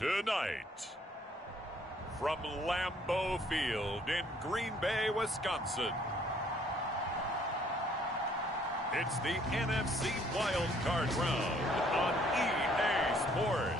Tonight, from Lambeau Field in Green Bay, Wisconsin, it's the NFC Wildcard round on EA Sports.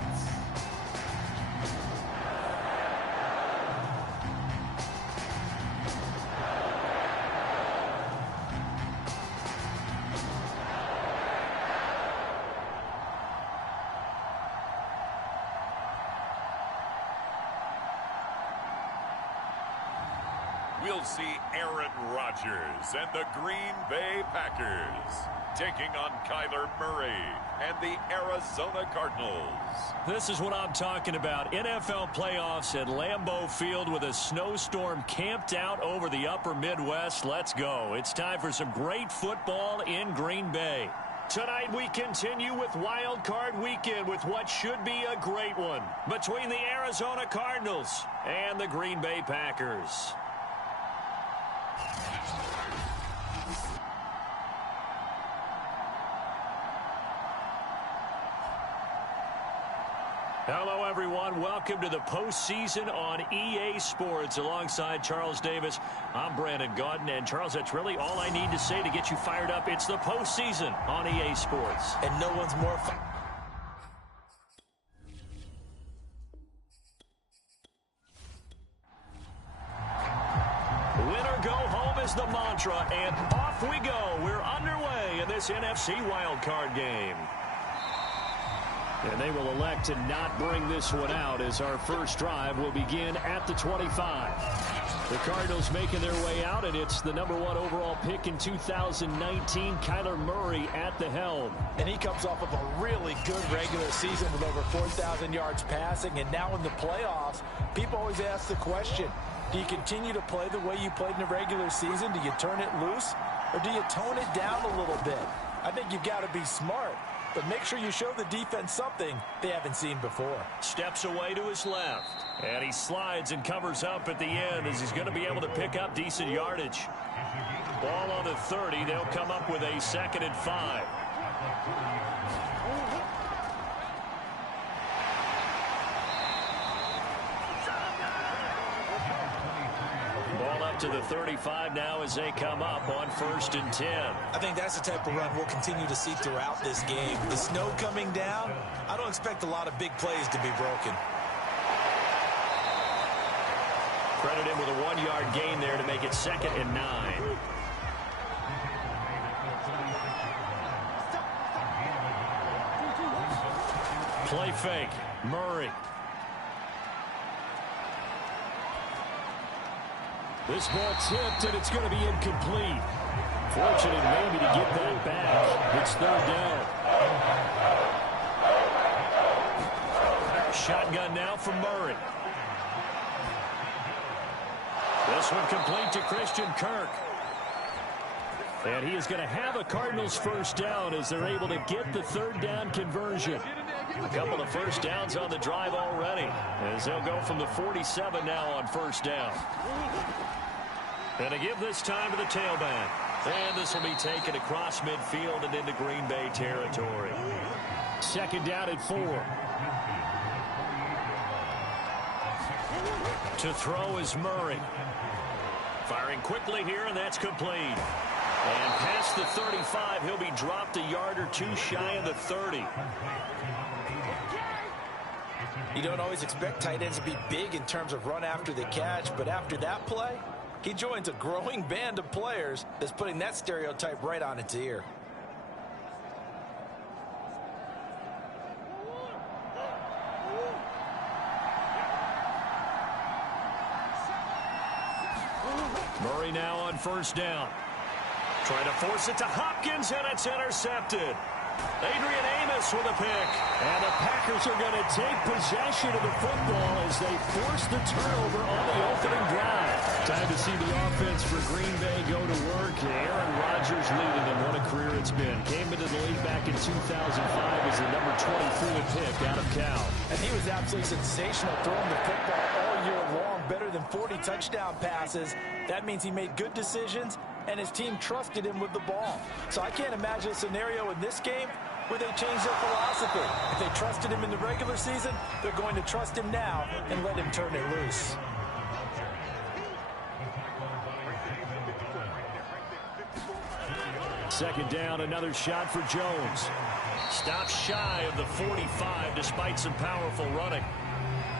We'll see Aaron Rodgers and the Green Bay Packers taking on Kyler Murray and the Arizona Cardinals. This is what I'm talking about. NFL playoffs at Lambeau Field with a snowstorm camped out over the upper Midwest. Let's go. It's time for some great football in Green Bay. Tonight we continue with Wild Card Weekend with what should be a great one between the Arizona Cardinals and the Green Bay Packers. Hello, everyone. Welcome to the postseason on EA Sports. Alongside Charles Davis, I'm Brandon Gaudin. And, Charles, that's really all I need to say to get you fired up. It's the postseason on EA Sports. And no one's more fun. Winner go home is the mantra, and off we go. We're underway in this NFC wildcard game. And they will elect to not bring this one out as our first drive will begin at the 25. The Cardinals making their way out, and it's the #1 overall pick in 2019, Kyler Murray at the helm. And he comes off of a really good regular season with over 4,000 yards passing, and now in the playoffs, people always ask the question, do you continue to play the way you played in the regular season? Do you turn it loose, or do you tone it down a little bit? I think you've got to be smart, but make sure you show the defense something they haven't seen before. Steps away to his left, and he slides and covers up at the end as he's going to be able to pick up decent yardage. Ball on the 30. They'll come up with a 2nd and 5. Ball up to the 35 now as they come up on 1st and 10. I think that's the type of run we'll continue to see throughout this game. The snow coming down, I don't expect a lot of big plays to be broken. Credit him with a 1-yard gain there to make it 2nd and 9. Play fake. Murray. This ball tipped, and it's going to be incomplete. Fortunate maybe to get that back. It's 3rd down. Shotgun now from Murray. This one complete to Christian Kirk. And he is going to have a Cardinals 1st down as they're able to get the 3rd down conversion. A couple of 1st downs on the drive already as they'll go from the 47 now on 1st down. And to give this time to the tailback. And this will be taken across midfield and into Green Bay territory. 2nd down and 4. To throw is Murray. Firing quickly here, and that's complete. And past the 35, he'll be dropped a yard or two shy of the 30. You don't always expect tight ends to be big in terms of run after the catch, but after that play, he joins a growing band of players that's putting that stereotype right on its ear. Murray now on 1st down. Trying to force it to Hopkins, and it's intercepted. Adrian Amos with a pick. And the Packers are going to take possession of the football as they force the turnover on the opening drive. Time to see the offense for Green Bay go to work. Aaron Rodgers leading them. What a career it's been. Came into the league back in 2005 as the number 23 pick out of Cal. And he was absolutely sensational throwing the football all year long. Better than 40 touchdown passes. That means he made good decisions, and his team trusted him with the ball. So I can't imagine a scenario in this game where they changed their philosophy. If they trusted him in the regular season, they're going to trust him now and let him turn it loose. Second down, another shot for Jones. Stops shy of the 45 despite some powerful running.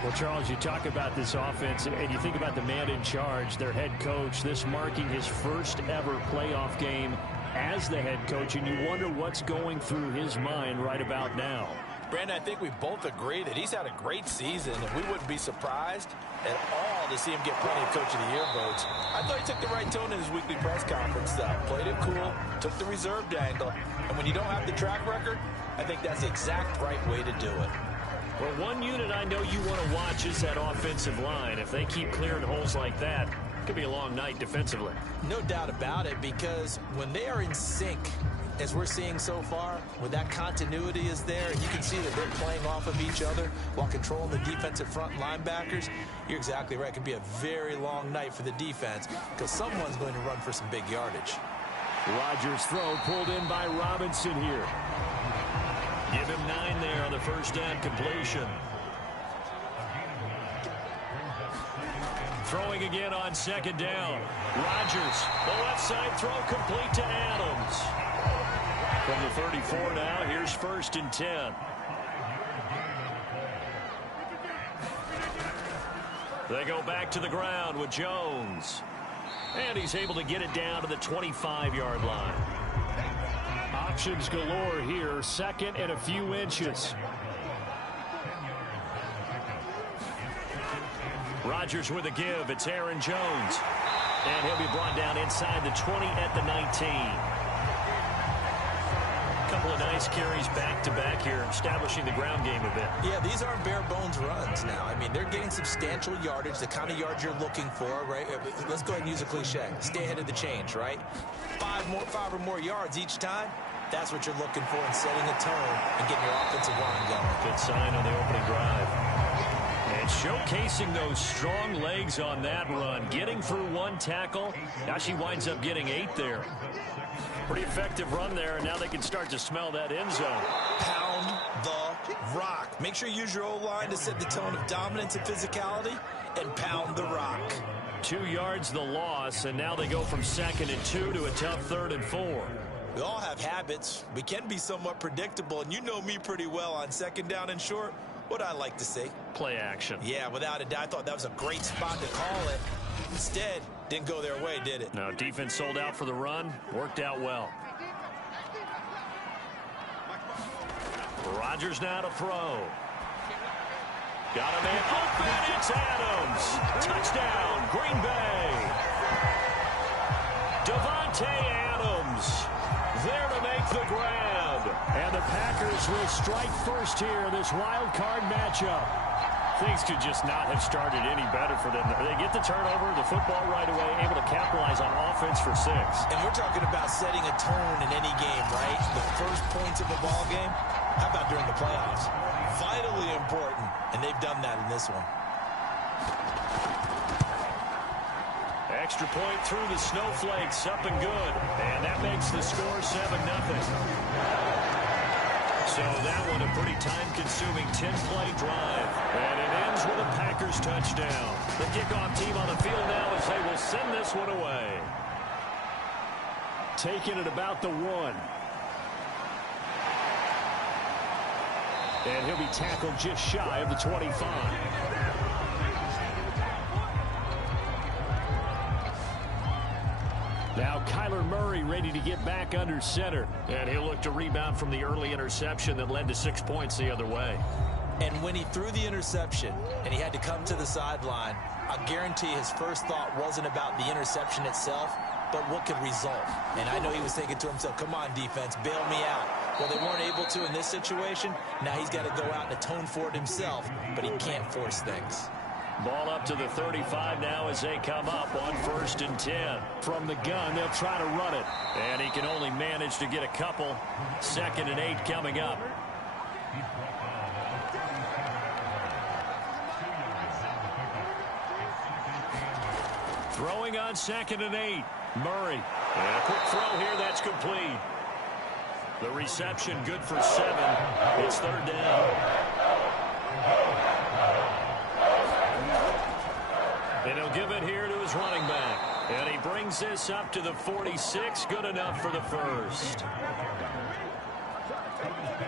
Well, Charles, you talk about this offense, and you think about the man in charge, their head coach, this marking his first ever playoff game as the head coach, and you wonder what's going through his mind right about now. Brandon, I think we both agree that he's had a great season, and we wouldn't be surprised at all to see him get plenty of Coach of the Year votes. I thought he took the right tone in his weekly press conference, though. Played it cool, took the reserved angle, and when you don't have the track record, I think that's the exact right way to do it. Well, one unit I know you want to watch is that offensive line. If they keep clearing holes like that, it could be a long night defensively. No doubt about it, because when they are in sync, as we're seeing so far, when that continuity is there, and you can see that they're playing off of each other while controlling the defensive front linebackers, you're exactly right. It could be a very long night for the defense because someone's going to run for some big yardage. Rodgers' throw pulled in by Robinson here. Give him 9 there on the first down completion. Throwing again on second down. Rodgers, the left side throw complete to Adams. From the 34 now, here's 1st and 10. They go back to the ground with Jones. And he's able to get it down to the 25-yard line. Options galore here, second and a few inches. Rodgers with a give. It's Aaron Jones. And he'll be brought down inside the 20 at the 19. Couple of nice carries back-to-back here, establishing the ground game a bit. Yeah, these aren't bare-bones runs now. I mean, they're getting substantial yardage, the kind of yards you're looking for, right? Let's go ahead and use a cliche. Stay ahead of the change, right? 5 or more yards each time. That's what you're looking for in setting a tone and getting your offensive line going. Good sign on the opening drive. And showcasing those strong legs on that run. Getting through one tackle. Now she winds up getting 8 there. Pretty effective run there, and now they can start to smell that end zone. Pound the rock. Make sure you use your O-line to set the tone of dominance and physicality, and pound the rock. 2 yards the loss, and now they go from 2nd and 2 to a tough 3rd and 4. We all have habits. We can be somewhat predictable, and you know me pretty well on 2nd down and short. What I like to say? Play action. Yeah, without a doubt. I thought that was a great spot to call it. Instead, didn't go their way, did it? No, defense sold out for the run. Worked out well. Rodgers now to throw. Got a man open. It's Adams. Touchdown, Green Bay. Devontae Adams there to make the grab. And the Packers will strike first here in this wild card matchup. Things could just not have started any better for them. They get the turnover, the football right away, able to capitalize on offense for 6. And we're talking about setting a tone in any game, right? The first points of a ball game. How about during the playoffs? Vitally important, and they've done that in this one. Extra point through the snowflakes, up and good. And that makes the score 7-0. So that one a pretty time-consuming 10-play drive. And it ends with a Packers touchdown. The kickoff team on the field now as they will send this one away. Taking it about the 1. And he'll be tackled just shy of the 25. Now Kyler Murray ready to get back under center. And he'll look to rebound from the early interception that led to 6 points the other way. And when he threw the interception and he had to come to the sideline, I guarantee his first thought wasn't about the interception itself, but what could result. And I know he was thinking to himself, come on, defense, bail me out. Well, they weren't able to in this situation. Now he's got to go out and atone for it himself, but he can't force things. Ball up to the 35 now as they come up on 1st and 10. From the gun, they'll try to run it. And he can only manage to get a couple. 2nd and 8 coming up. Throwing on 2nd and 8. Murray. And a quick throw here, that's complete. The reception good for 7. It's third down. And he'll give it here to his running back. And he brings this up to the 46. Good enough for the first.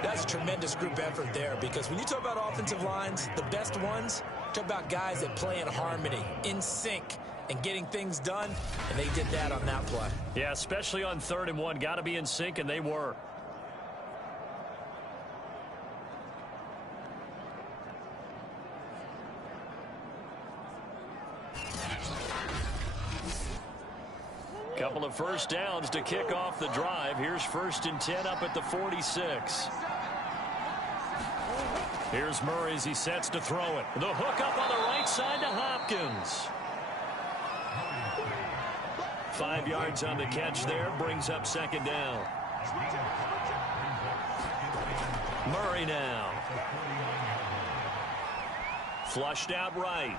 That's a tremendous group effort there, because when you talk about offensive lines, the best ones, talk about guys that play in harmony, in sync, and getting things done, and they did that on that play. Yeah, especially on 3rd and 1. Got to be in sync, and they were. Couple of first downs to kick off the drive. Here's 1st and 10 up at the 46. Here's Murray as he sets to throw it. The hook up on the right side to Hopkins. 5 yards on the catch there. Brings up 2nd down. Murray now. Flushed out right.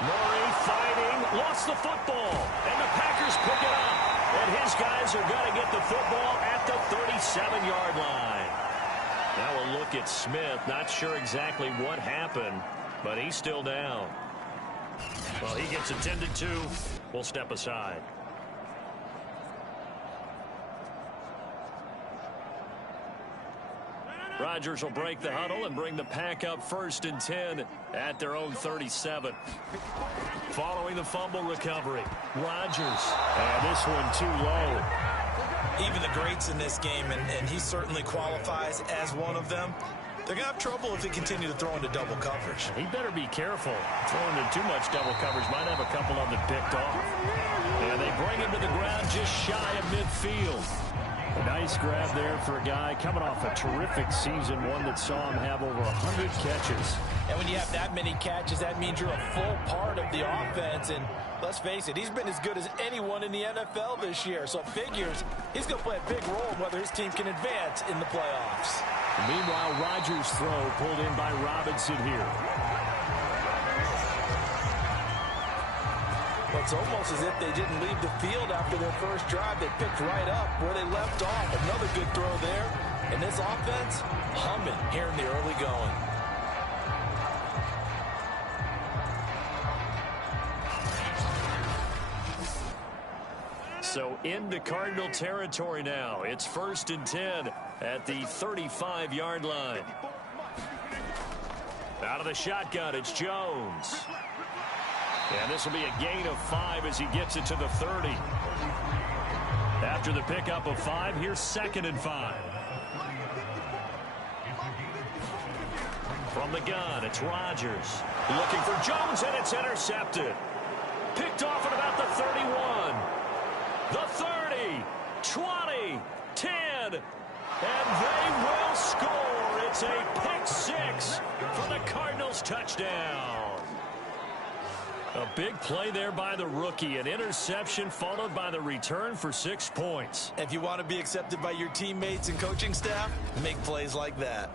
Murray fighting, lost the football, and the Packers pick it up. And his guys are going to get the football at the 37-yard line. Now we'll look at Smith. Not sure exactly what happened, but he's still down. Well, he gets attended to. We'll step aside. Rodgers will break the huddle and bring the pack up 1st and 10 at their own 37. Following the fumble recovery, Rodgers. And this one too low. Even the greats in this game, and he certainly qualifies as one of them, they're going to have trouble if they continue to throw into double coverage. He better be careful. Throwing into too much double coverage might have a couple of them picked off. And they bring him to the ground just shy of midfield. A nice grab there for a guy coming off a terrific season, one that saw him have over 100 catches. And when you have that many catches, that means you're a full part of the offense. And let's face it, he's been as good as anyone in the NFL this year. So it figures he's going to play a big role in whether his team can advance in the playoffs. Meanwhile, Rodgers' throw pulled in by Robinson here. It's almost as if they didn't leave the field after their first drive. They picked right up where they left off. Another good throw there. And this offense, humming here in the early going. So into Cardinal territory now. It's 1st and 10 at the 35-yard line. Out of the shotgun, it's Jones. And this will be a gain of 5 as he gets it to the 30. After the pickup of 5, here's 2nd and 5. From the gun, it's Rodgers. Looking for Jones, and it's intercepted. Picked off at about the 31. The 30, 20, 10. And they will score. It's a pick 6 for the Cardinals touchdown. A big play there by the rookie. An interception followed by the return for 6 points. If you want to be accepted by your teammates and coaching staff, make plays like that.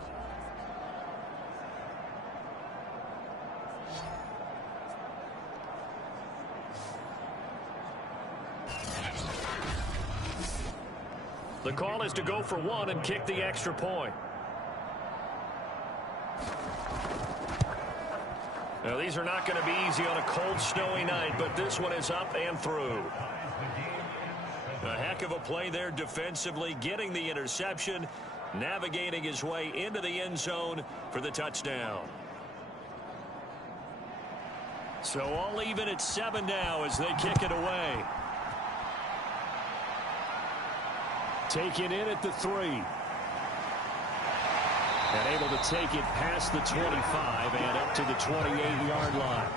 The call is to go for 1 and kick the extra point. Now, these are not going to be easy on a cold, snowy night, but this one is up and through. A heck of a play there defensively, getting the interception, navigating his way into the end zone for the touchdown. So all even at 7 now as they kick it away. Taken in at the 3. And able to take it past the 25 and up to the 28-yard line.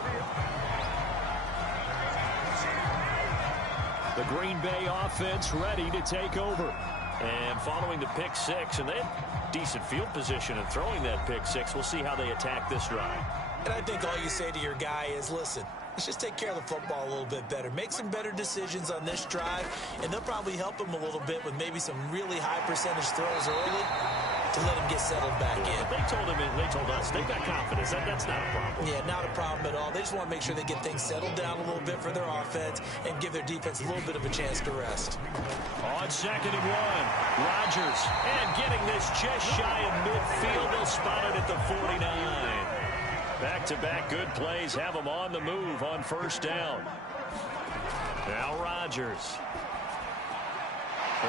The Green Bay offense ready to take over. And following the pick 6, and they have decent field position in throwing that pick 6. We'll see how they attack this drive. And I think all you say to your guy is, listen, let's just take care of the football a little bit better. Make some better decisions on this drive, and they'll probably help him a little bit with maybe some really high percentage throws early. to let him get settled back in. They told us they've got confidence. That's not a problem. Yeah, not a problem at all. They just want to make sure they get things settled down a little bit for their offense and give their defense a little bit of a chance to rest. On 2nd and 1, Rodgers. And getting this just shy of midfield. They'll spot it at the 49. Back-to-back good plays have them on the move on 1st down. Now Rodgers.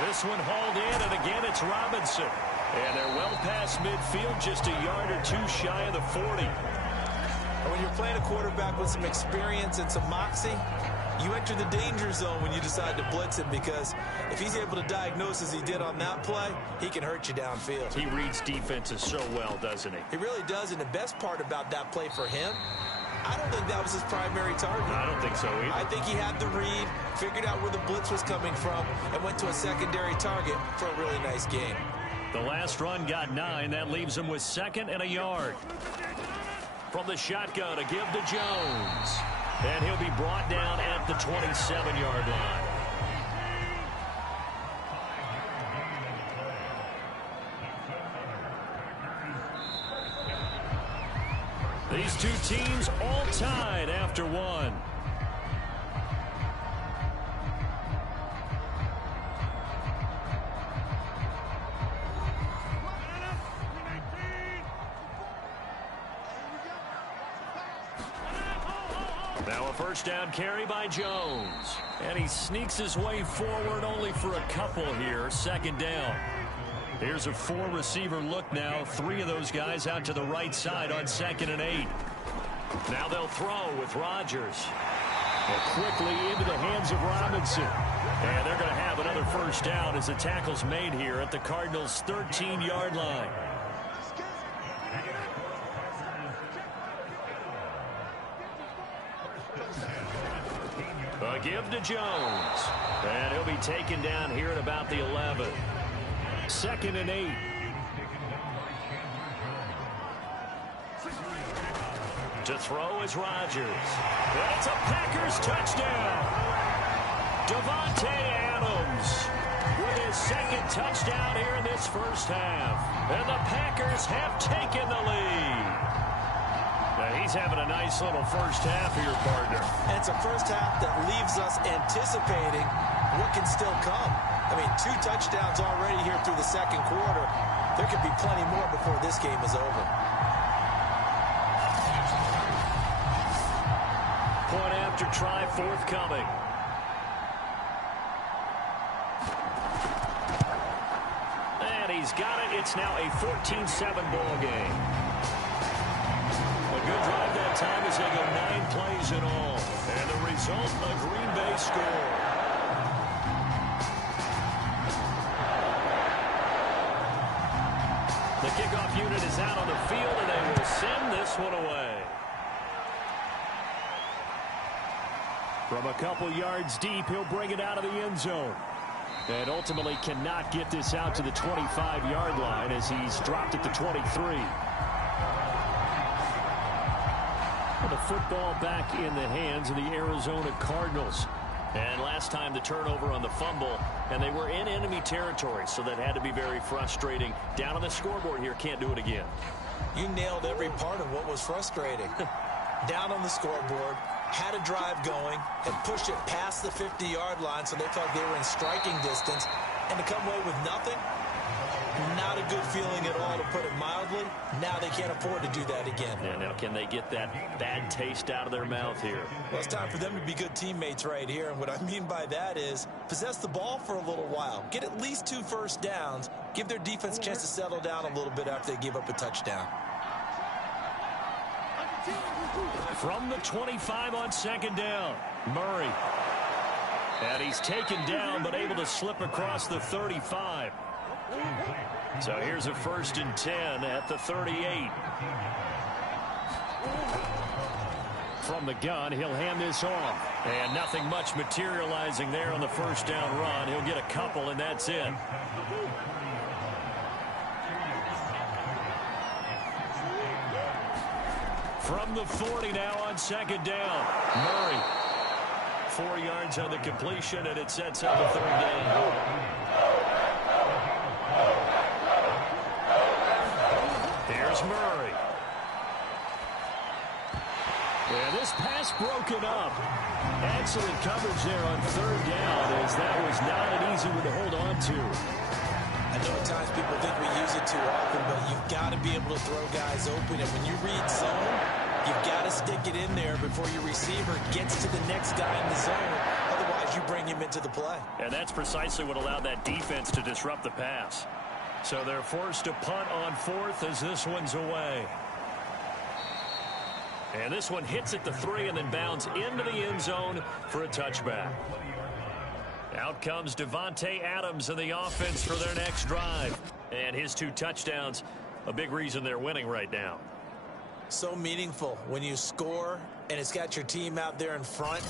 This one hauled in, and again it's Robinson. And they're well past midfield, just a yard or two shy of the 40. When you're playing a quarterback with some experience and some moxie, you enter the danger zone when you decide to blitz him, because if he's able to diagnose as he did on that play, he can hurt you downfield. He reads defenses so well, doesn't he? He really does, and the best part about that play for him, I don't think that was his primary target. I don't think so either. I think he had the read, figured out where the blitz was coming from, and went to a secondary target for a really nice game. The last run got 9. That leaves him with 2nd and a yard. From the shotgun, a give to Jones. And he'll be brought down at the 27-yard line. These two teams all tied after one. Now a 1st down carry by Jones. And he sneaks his way forward only for a couple here. 2nd down. Here's a 4-receiver look now. 3 of those guys out to the right side on 2nd and 8. Now they'll throw with Rodgers. And quickly into the hands of Robinson. And they're going to have another 1st down as the tackle's made here at the Cardinals' 13-yard line. A give to Jones. And he'll be taken down here at about the 11. 2nd and 8. To throw is Rodgers. That's a Packers touchdown. Davante Adams with his 2nd touchdown here in this 1st half. And the Packers have taken the lead. Now he's having a nice little 1st half here, partner. And it's a 1st half that leaves us anticipating what can still come. I mean, 2 touchdowns already here through the 2nd quarter. There could be plenty more before this game is over. Point after try forthcoming. And he's got it. It's now a 14-7 ball game. A good drive that time as they go 9 plays in all. And the result, a Green Bay score. The kickoff unit is out on the field, and they will send this one away. From a couple yards deep, he'll bring it out of the end zone. And ultimately cannot get this out to the 25-yard line as he's dropped at the 23. The football back in the hands of the Arizona Cardinals. And last time the turnover on the fumble, and they were in enemy territory, so that had to be very frustrating. Down on the scoreboard here, can't do it again. You nailed every part of what was frustrating. Down on the scoreboard, had a drive going, had pushed it past the 50-yard line, so they felt they were in striking distance, and to come away with nothing, not a good feeling at all, to put it mildly. Now they can't afford to do that again. Yeah, now can they get that bad taste out of their mouth here? Well, it's time for them to be good teammates right here, and what I mean by that is possess the ball for a little while, get at least 2 first downs, give their defense a chance to settle down a little bit after they give up a touchdown. From the 25 on 2nd down, Murray. And he's taken down, but able to slip across the 35. So here's a 1st and 10 at the 38. From the gun, he'll hand this off. And nothing much materializing there on the 1st down run. He'll get a couple, and that's it. From the 40 now on 2nd down, Murray. 4 yards on the completion, and it sets up a 3rd down. Here's Murray. And this pass broken up. Excellent coverage there on third down, as that was not an easy one to hold on to. I know at times people think we use it too often, but you've got to be able to throw guys open. And when you read zone, you've got to stick it in there before your receiver gets to the next guy in the zone. Otherwise, you bring him into the play. And that's precisely what allowed that defense to disrupt the pass. So they're forced to punt on fourth as this one's away. And this one hits at the 3 and then bounds into the end zone for a touchback. Out comes Devontae Adams in the offense for their next drive. And his 2 touchdowns, a big reason they're winning right now. So meaningful when you score and it's got your team out there in front.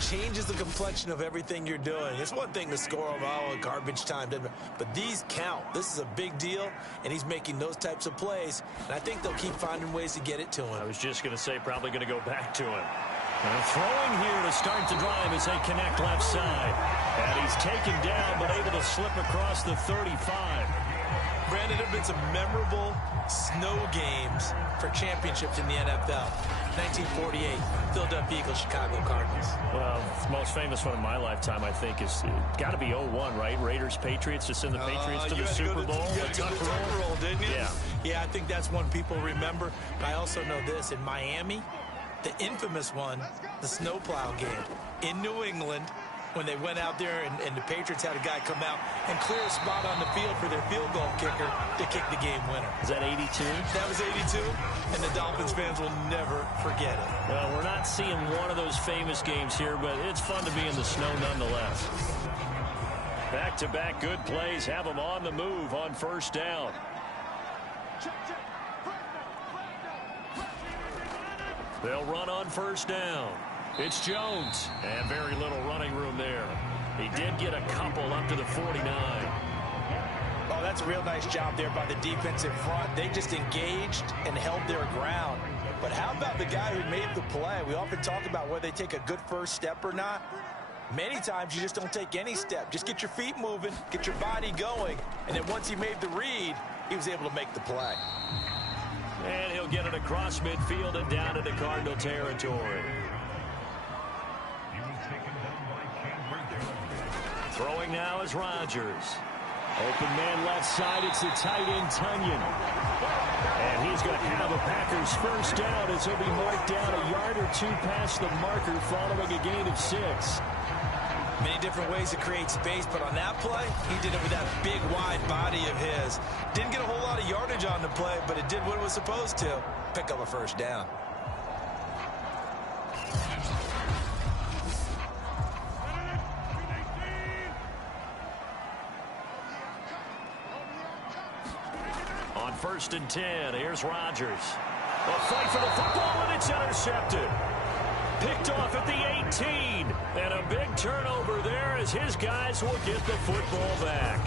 Changes the complexion of everything you're doing. It's one thing to score on garbage time, but these count. This is a big deal, and he's making those types of plays, and I think they'll keep finding ways to get it to him. I was just going to say probably going to go back to him. Throwing here to start the drive as they connect left side. And he's taken down but able to slip across the 35. Brandon, there have been some memorable snow games for championships in the NFL. 1948, Philadelphia Eagles, Chicago Cardinals. Well, the most famous one in my lifetime, I think, is got to be 01, right? Raiders, Patriots, to send the Patriots to the Super Bowl. You had to go to the Tucker Roll, didn't you? Yeah. Yeah, I think that's one people remember. But I also know this. In Miami, the infamous one, the snowplow game in New England, when they went out there and the Patriots had a guy come out and clear a spot on the field for their field goal kicker to kick the game winner. Is that 82? That was 82, and the Dolphins fans will never forget it. Well, we're not seeing one of those famous games here, but it's fun to be in the snow nonetheless. Back-to-back good plays have them on the move on first down. They'll run on first down. It's Jones, and very little running room there. He did get a couple up to the 49. Oh, that's a real nice job there by the defense in front. They just engaged and held their ground. But how about the guy who made the play? We often talk about whether they take a good first step or not. Many times you just don't take any step. Just get your feet moving, get your body going, and then once he made the read, he was able to make the play. And he'll get it across midfield and down into Cardinal territory. Throwing now is Rodgers. Open man left side. It's the tight end, Tunyon. And he's going to have a Packers first down as he'll be marked down a yard or 2 past the marker following a gain of 6. Many different ways to create space, but on that play, he did it with that big, wide body of his. Didn't get a whole lot of yardage on the play, but it did what it was supposed to. Pick up a first down. On 1st and 10, here's Rodgers. A fight for the football, and it's intercepted. Picked off at the 18. And a big turnover there as his guys will get the football back.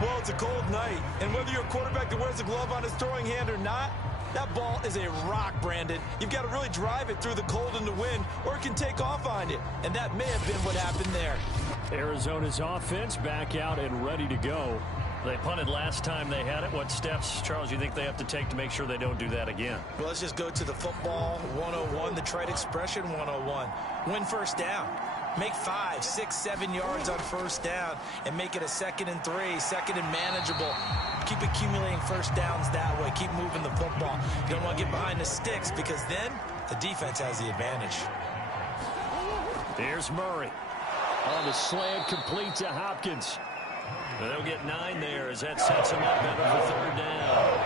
Well, it's a cold night, and whether you're a quarterback that wears a glove on his throwing hand or not, that ball is a rock, Brandon. You've got to really drive it through the cold and the wind, or it can take off on you. And that may have been what happened there. Arizona's offense back out and ready to go. They punted last time they had it. What steps, Charles, you think they have to take to make sure they don't do that again? Well, let's just go to the football 101, the trade expression 101. Win first down. Make 5, 6, 7 yards on first down and make it a 2nd and 3, 2nd and manageable. Keep accumulating first downs that way. Keep moving the football. You don't want to get behind the sticks because then the defense has the advantage. Here's Murray. On the slant, complete to Hopkins. And they'll get 9 there as that sets him up better for 3rd down.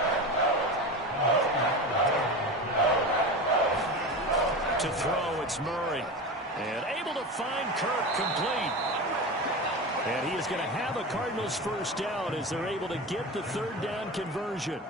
To throw, it's Murray. And able to find Kirk complete. And he is going to have a Cardinals first down as they're able to get the 3rd down conversion.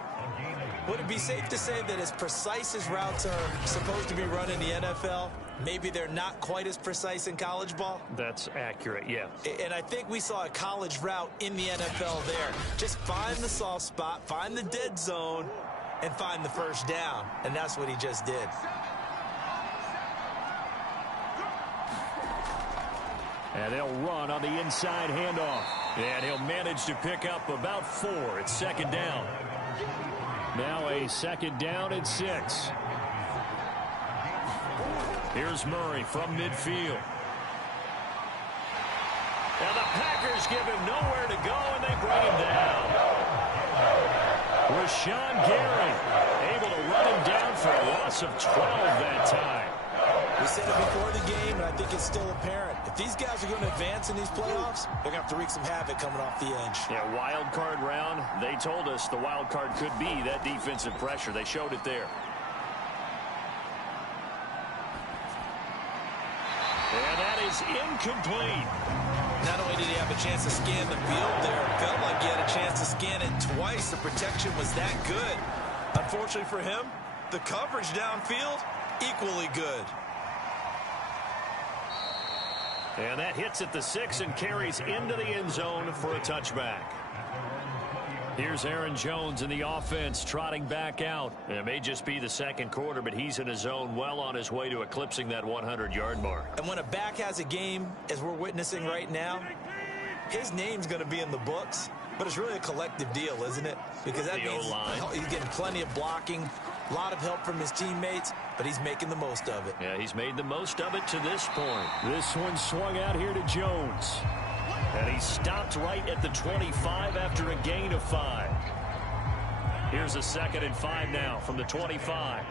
Would it be safe to say that as precise as routes are supposed to be run in the NFL, maybe they're not quite as precise in college ball? That's accurate, yeah. And I think we saw a college route in the NFL there. Just find the soft spot, find the dead zone, and find the first down. And that's what he just did. And they'll run on the inside handoff. And he'll manage to pick up about 4. It's 2nd down. Now a second down and 6. Here's Murray from midfield. Now the Packers give him nowhere to go, and they bring him down. Rashawn Gary able to run him down for a loss of 12 that time. We said it before the game, and I think it's still apparent. If these guys are going to advance in these playoffs, they're going to have to wreak some havoc coming off the edge. Yeah, wild card round. They told us the wild card could be that defensive pressure. They showed it there. And that is incomplete. Not only did he have a chance to scan the field there, it felt like he had a chance to scan it twice. The protection was that good. Unfortunately for him, the coverage downfield, equally good. And that hits at the 6 and carries into the end zone for a touchback. Here's Aaron Jones in the offense trotting back out. It may just be the second quarter, but he's in his zone well on his way to eclipsing that 100-yard mark. And when a back has a game, as we're witnessing right now, his name's going to be in the books, but it's really a collective deal, isn't it? Because that means he's getting plenty of blocking, a lot of help from his teammates, but he's making the most of it. Yeah, he's made the most of it to this point. This one swung out here to Jones. And he stopped right at the 25 after a gain of 5. Here's a 2nd and 5 now from the 25.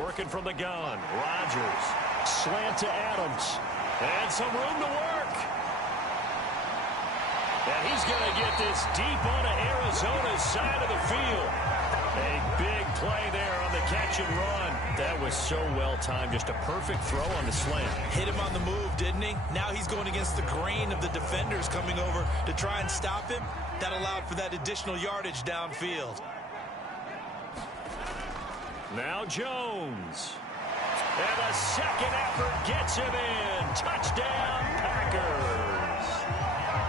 Working from the gun. Rodgers. Slant to Adams. And some room to work. And he's going to get this deep onto Arizona's side of the field. A big play there on the catch and run. That was so well timed. Just a perfect throw on the slant. Hit him on the move, didn't he? Now he's going against the grain of the defenders coming over to try and stop him. That allowed for that additional yardage downfield. Now Jones. And a second effort gets him in. Touchdown, Packers.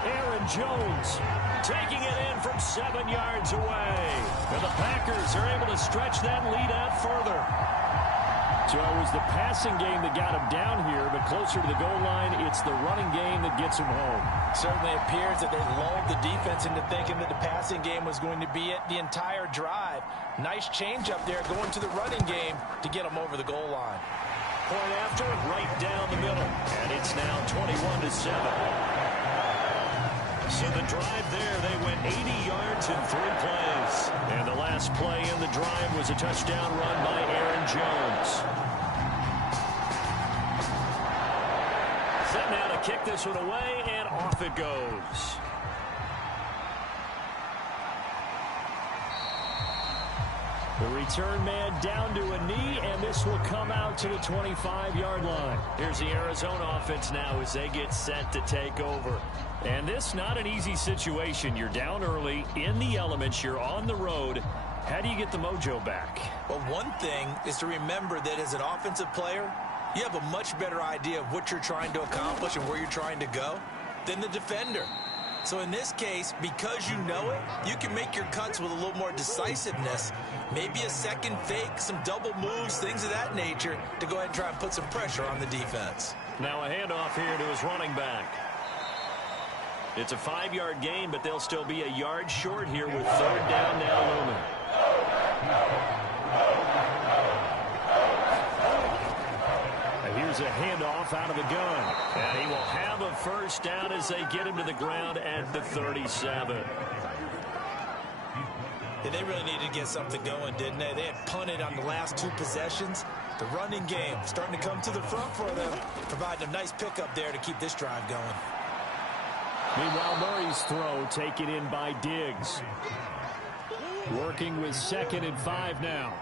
Aaron Jones taking it in from 7 yards away. And the Packers are able to stretch that lead out further. So it was the passing game that got him down here, but closer to the goal line, it's the running game that gets him home. Certainly appears that they lulled the defense into thinking that the passing game was going to be it the entire drive. Nice change up there going to the running game to get them over the goal line. Point after, right down the middle. And it's now 21-7. So the drive there, they went 80 yards in 3 plays. And the last play in the drive was a touchdown run by Aaron Jones. Set now to kick this one away, and off it goes. The return man down to a knee, and this will come out to the 25-yard line. Here's the Arizona offense now as they get set to take over. And this not an easy situation. You're down early, in the elements, you're on the road. How do you get the mojo back? Well, one thing is to remember that as an offensive player, you have a much better idea of what you're trying to accomplish and where you're trying to go than the defender. So in this case, because you know it, you can make your cuts with a little more decisiveness. Maybe a second fake, some double moves, things of that nature to go ahead and try and put some pressure on the defense. Now a handoff here to his running back. It's a 5-yard gain, but they'll still be a yard short here with 3rd down now looming. And here's a handoff out of the gun. And he will have a first down as they get him to the ground at the 37. Yeah, they really needed to get something going, didn't they? They had punted on the last 2 possessions. The running game starting to come to the front for them, providing a nice pickup there to keep this drive going. Meanwhile, Murray's throw taken in by Diggs. Working with 2nd and 5 now.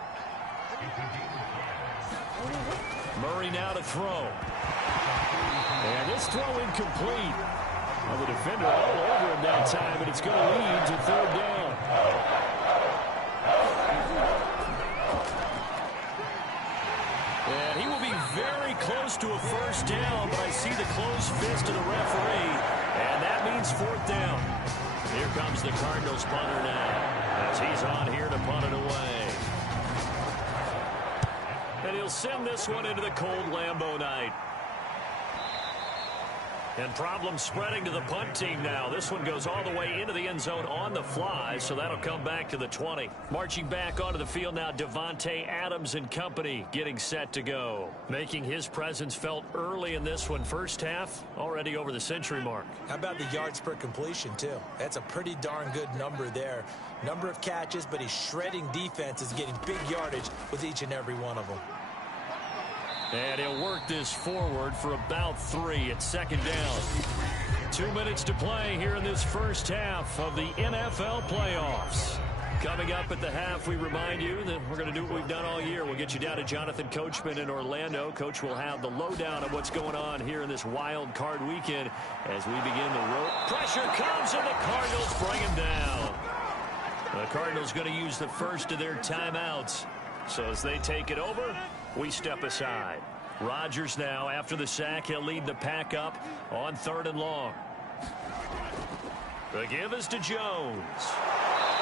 Murray now to throw. And this throw incomplete. Well, the defender all over him that time, but it's going to lead to 3rd down. And he will be very close to a first down, but I see the closed fist of the referee. And that means 4th down. Here comes the Cardinals punter now, as he's on here to punt it away. And he'll send this one into the cold Lambeau night. And problems spreading to the punt team now. This one goes all the way into the end zone on the fly, so that'll come back to the 20. Marching back onto the field now, Devontae Adams and company getting set to go. Making his presence felt early in this one. First half, already over the century mark. How about the yards per completion, too? That's a pretty darn good number there. Number of catches, but he's shredding defenses, getting big yardage with each and every one of them. And he'll work this forward for about 3. It's second down. 2 minutes to play here in this first half of the NFL playoffs. Coming up at the half, we remind you that we're going to do what we've done all year. We'll get you down to Jonathan Coachman in Orlando. Coach will have the lowdown of what's going on here in this wild card weekend as we begin the road. Pressure comes, and the Cardinals bring him down. The Cardinals going to use the first of their timeouts. So as they take it over, we step aside. Rodgers now, after the sack, he'll lead the pack up on 3rd and long. The give is to Jones.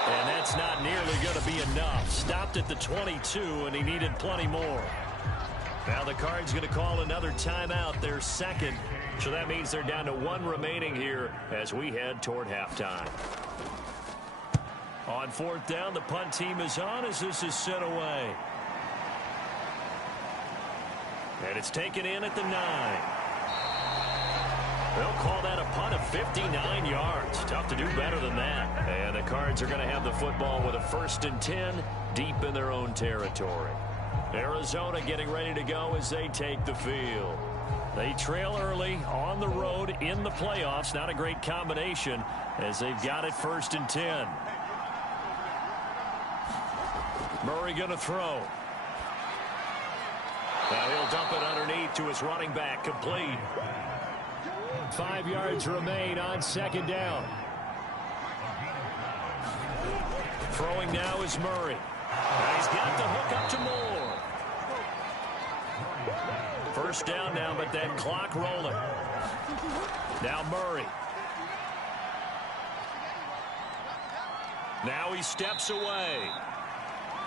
And that's not nearly going to be enough. Stopped at the 22, and he needed plenty more. Now the Cards going to call another timeout, their second. So that means they're down to 1 remaining here as we head toward halftime. On 4th down, the punt team is on as this is sent away. And it's taken in at the 9. They'll call that a punt of 59 yards. Tough to do better than that. And the Cards are going to have the football with a 1st and 10 deep in their own territory. Arizona getting ready to go as they take the field. They trail early on the road in the playoffs. Not a great combination as they've got it 1st and 10. Murray going to throw. Now he'll dump it underneath to his running back, complete. 5 yards remain on 2nd down. Throwing now is Murray. And he's got the hook up to Moore. 1st down now, but that clock rolling. Now Murray. Now he steps away.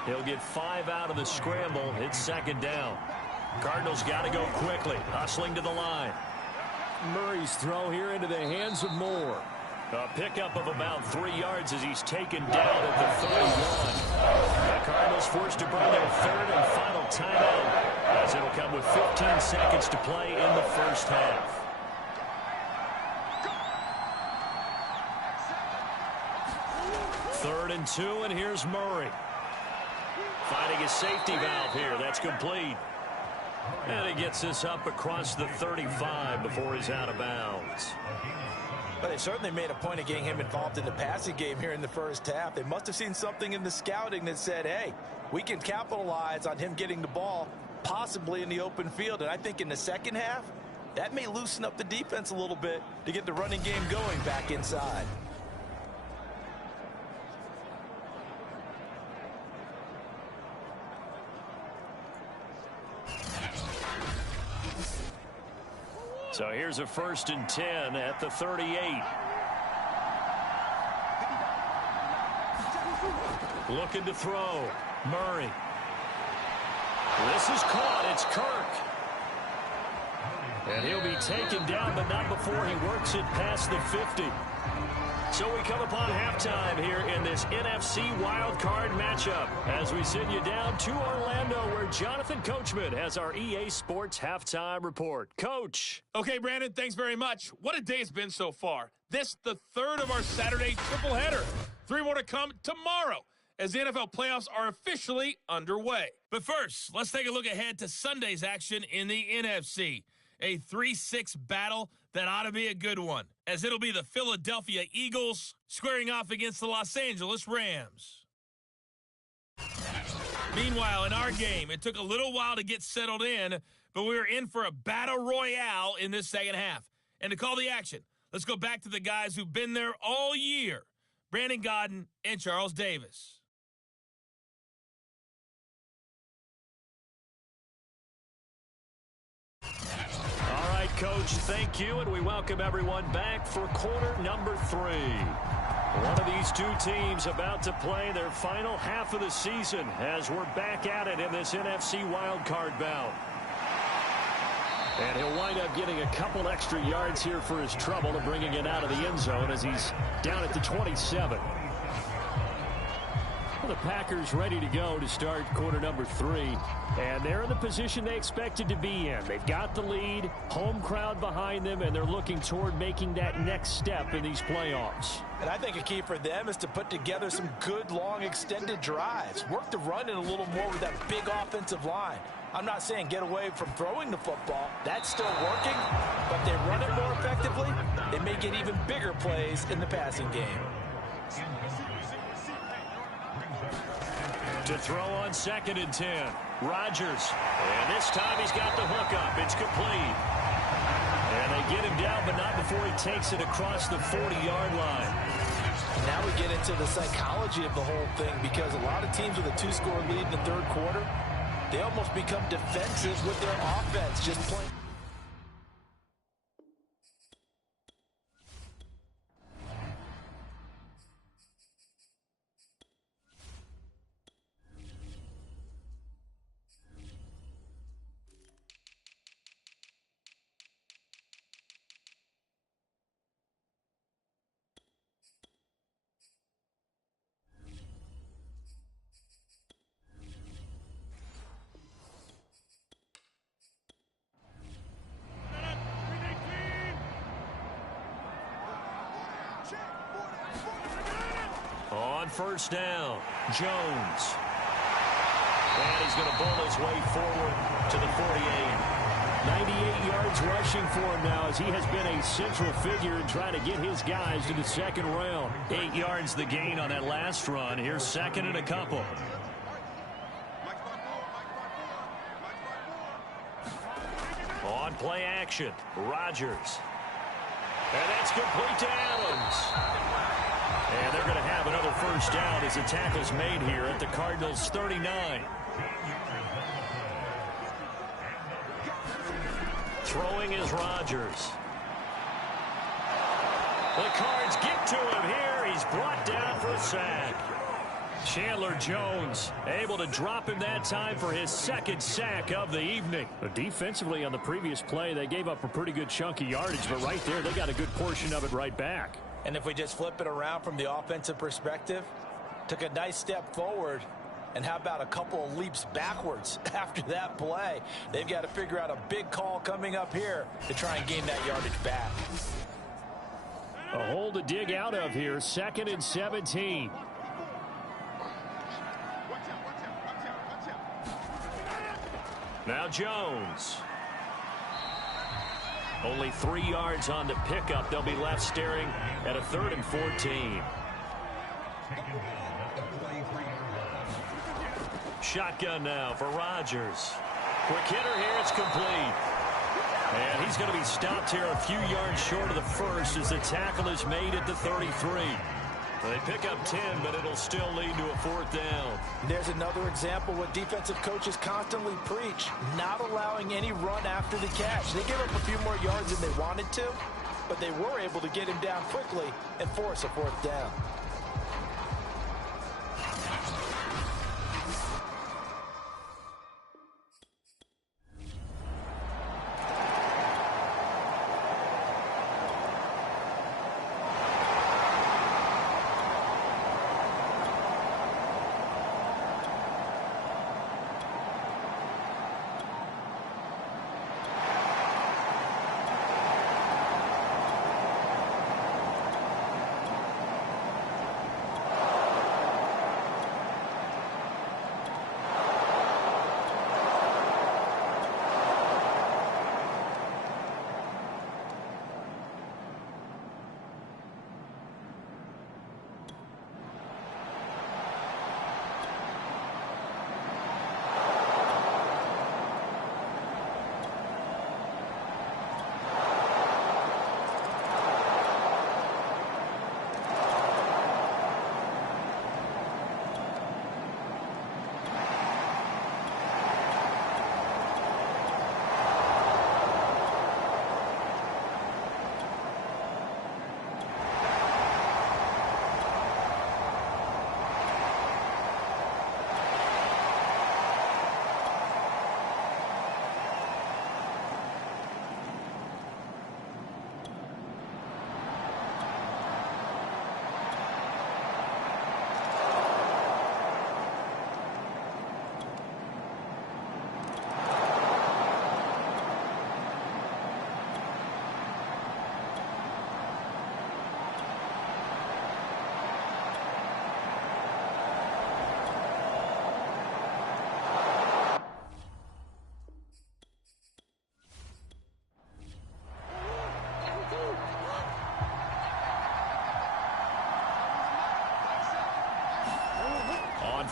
He'll get 5 out of the scramble. It's 2nd down. Cardinals got to go quickly. Hustling to the line. Murray's throw here into the hands of Moore. A pickup of about 3 yards as he's taken down at the 31. The Cardinals forced to burn their 3rd and final timeout as it'll come with 15 seconds to play in the first half. Third and 2, and here's Murray. Finding his safety valve here. That's complete. And he gets this up across the 35 before he's out of bounds. But they certainly made a point of getting him involved in the passing game here in the first half. They must have seen something in the scouting that said, hey, we can capitalize on him getting the ball possibly in the open field. And I think in the second half, that may loosen up the defense a little bit to get the running game going back inside. So here's a 1st and 10 at the 38. Looking to throw. Murray. This is caught. It's Kirk. And he'll be taken down, but not before he works it past the 50. So we come upon halftime here in this NFC wildcard matchup as we send you down to Orlando where Jonathan Coachman has our EA Sports halftime report. Coach. Okay, Brandon, thanks very much. What a day it's been so far. This the 3rd of our Saturday triple header. 3 more to come tomorrow as the NFL playoffs are officially underway. But first, let's take a look ahead to Sunday's action in the NFC. A 3-6 battle that ought to be a good one, as it'll be the Philadelphia Eagles squaring off against the Los Angeles Rams. Meanwhile, in our game, it took a little while to get settled in, but we were in for a battle royale in this second half. And to call the action, let's go back to the guys who've been there all year, Brandon Godden and Charles Davis. Coach, thank you, and we welcome everyone back for quarter number 3. One of these two teams about to play their final half of the season as we're back at it in this NFC wildcard bout. And he'll wind up getting a couple extra yards here for his trouble and bringing it out of the end zone as he's down at the 27. Well, the Packers ready to go to start quarter number 3. And they're in the position they expected to be in. They've got the lead, home crowd behind them, and they're looking toward making that next step in these playoffs. And I think a key for them is to put together some good, long, extended drives. Work the run in a little more with that big offensive line. I'm not saying get away from throwing the football. That's still working, but they run it more effectively. They may get even bigger plays in the passing game. To throw on 2nd and 10. Rodgers. And this time he's got the hook up. It's complete. And they get him down, but not before he takes it across the 40-yard line. Now we get into the psychology of the whole thing, because a lot of teams with a 2-score lead in the third quarter, they almost become defensive with their offense, just playing. On first down, Jones. And he's going to bowl his way forward to the 48. 98 yards rushing for him now, as he has been a central figure in trying to get his guys to the second round. 8 yards the gain on that last run. Here's 2nd and a couple. On play action, Rodgers. And that's complete to Adams. And they're going to have another first down as the tackle's made here at the Cardinals' 39. Throwing is Rodgers. The Cards get to him here. He's brought down for a sack. Chandler Jones able to drop him that time for his 2nd sack of the evening. But defensively on the previous play, they gave up a pretty good chunk of yardage, but right there they got a good portion of it right back. And if we just flip it around from the offensive perspective, took a nice step forward, and how about a couple of leaps backwards after that play? They've got to figure out a big call coming up here to try and gain that yardage back. A hole to dig out of here, 2nd and 17. Now Jones. Only 3 yards on the pickup. They'll be left staring at a 3rd and 14. Shotgun now for Rodgers. Quick hitter here. It's complete. And he's going to be stopped here a few yards short of the first as the tackle is made at the 33. They pick up 10, but it'll still lead to a 4th down. There's another example what defensive coaches constantly preach, not allowing any run after the catch. They gave up a few more yards than they wanted to, but they were able to get him down quickly and force a 4th down.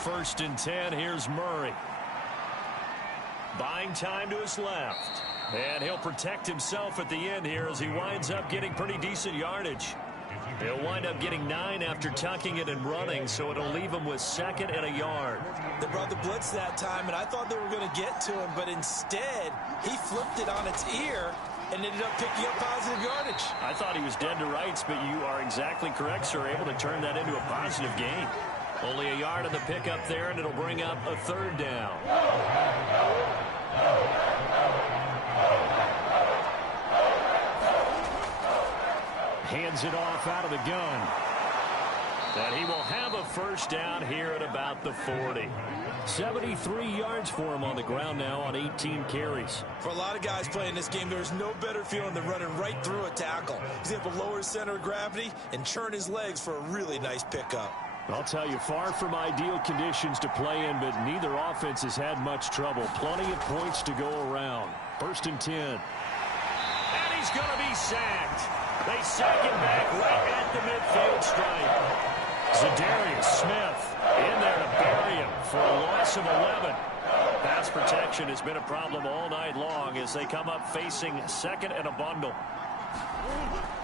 1st and 10. Here's Murray. Buying time to his left. And he'll protect himself at the end here as he winds up getting pretty decent yardage. He'll wind up getting 9 after tucking it and running, so it'll leave him with 2nd and a yard. They brought the blitz that time, and I thought they were going to get to him, but instead, he flipped it on its ear and ended up picking up positive yardage. I thought he was dead to rights, but you are exactly correct, sir. Able to turn that into a positive gain. Only a yard on the pickup there, and it'll bring up a 3rd down. Hands it off out of the gun. And he will have a 1st down here at about the 40. 73 yards for him on the ground now on 18 carries. For a lot of guys playing this game, there's no better feeling than running right through a tackle. He's able to lower his center of gravity and churn his legs for a really nice pickup. I'll tell you, far from ideal conditions to play in, but neither offense has had much trouble. Plenty of points to go around. 1st and 10. And he's going to be sacked. They sack him back right at the midfield stripe. Zadarius Smith in there to bury him for a loss of 11. Pass protection has been a problem all night long as they come up facing 2nd and a bundle.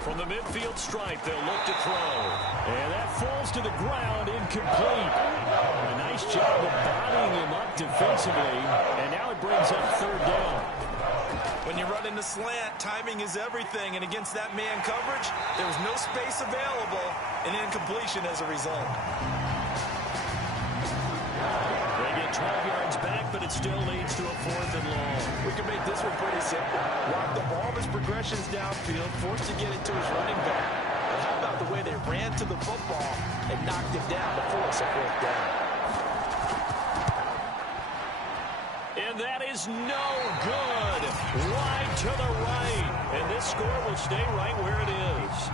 From the midfield stripe, they'll look to throw. And that falls to the ground, incomplete. A nice job of bodying him up defensively, and now it brings up 3rd down. When you run in the slant, timing is everything, and against that man coverage, there was no space available, and incompletion as a result. They get 12 yards back, but it still leads to a 4th and long. We can make this one pretty simple. Walk the ball of his progressions downfield, forced to get it to his running back. But how about the way they ran to the football and knocked him down to force a 4th down? And that is no good. Wide to the right. And this score will stay right where it is.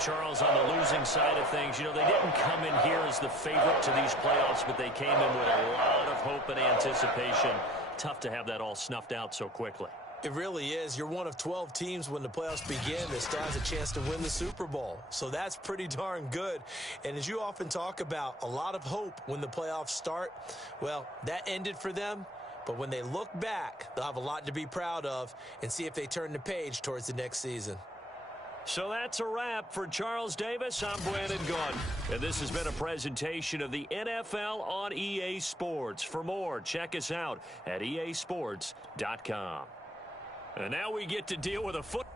Charles, on the losing side of things, you know, they didn't come in here as the favorite to these playoffs, but they came in with a lot of hope and anticipation. Tough to have that all snuffed out so quickly. It really is. You're one of 12 teams when the playoffs begin that still has a chance to win the Super Bowl. So that's pretty darn good. And as you often talk about, a lot of hope when the playoffs start. Well, that ended for them. But when they look back, they'll have a lot to be proud of and see if they turn the page towards the next season. So that's a wrap for Charles Davis. I'm Brandon Gunn. And this has been a presentation of the NFL on EA Sports. For more, check us out at easports.com. And now we get to deal with a foot.